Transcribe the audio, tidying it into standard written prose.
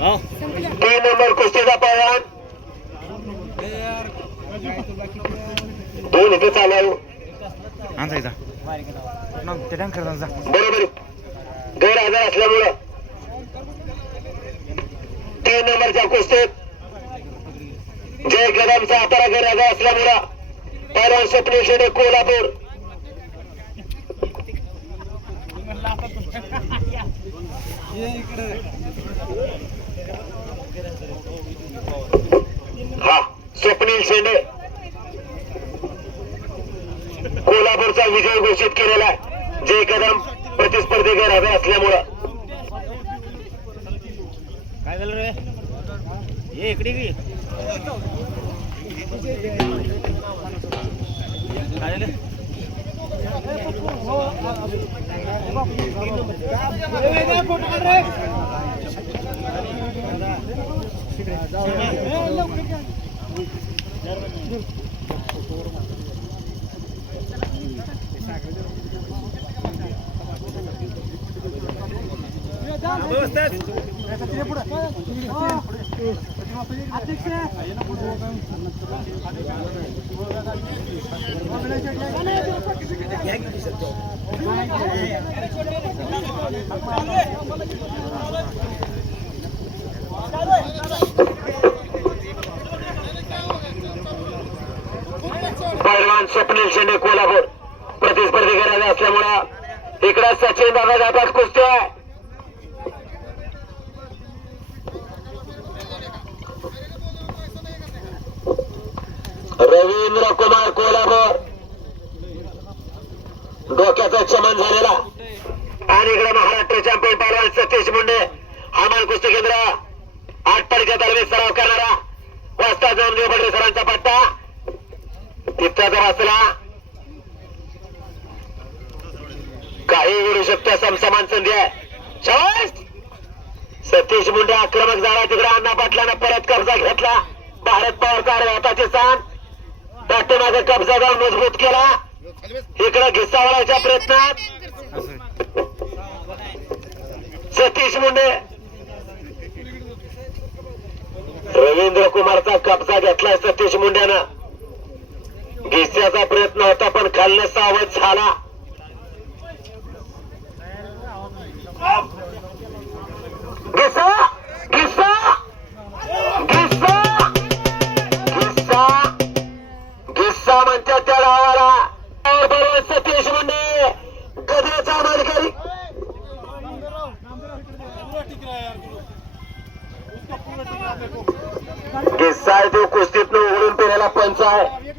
तीन नंबर कुस्तीचा पहलवान दोन इथे चालू आहे बरोबर गैरहजर असल्यामुळं तीन नंबरच्या कुस्तीत जय कदमचा हाताला गैरहजर असल्यामुळं पहलवान स्वप्नील शेडे कोल्हापूर हा स्वप्नील शेंडे कोल्हापूरचा विजय घोषित केलेला आहे जय कदम प्रतिस्पर्धी गैरहजर असल्यामुळं काय झालं रे ये इकडे की काय झालं पहलवान स्वप्नील शेंडे कोल्हापूर प्रतिस्पर्धी गैरहजर असल्यामुळं इकडे सचिन दादा जातात कुस्ती आहे रवींद्र कुमार कोल्हापूर डोक्याचा चमन झालेला आणि इकडे महाराष्ट्र चॅम्पियन पहलवान सतीश मुंडे हमाल कुस्ती केंद्र आटपाडीच्या तालमीत सराव करणारा वस्ताद नामदेव बडरे सरांचा पट्टा तिथचा वाचला काही घडू शकतं समसमान संधी आहे सतीश मुंडे आक्रमक झाला तिकडे अण्णा पाटलानं परत कब्जा घेतला भारत पवारचा हाताची सान पाठीमागे कब्जा जाऊन मजबूत केला इकडे घिसावळाच्या प्रयत्नात सतीश मुंडे रवींद्र कुमारचा कब्जा घेतलाय सतीश मुंडेनं घिस्याचा प्रयत्न होता पण खाल्लं सावध झाला घिसा घिसा घिसा घिसा घिस्सा म्हणतात त्या डावाला बरोबर सतीश मुंडे गद्याचा मालकरी घिस्सा आहे तो कुस्तीतनं उघडून पेरेला पंच आहे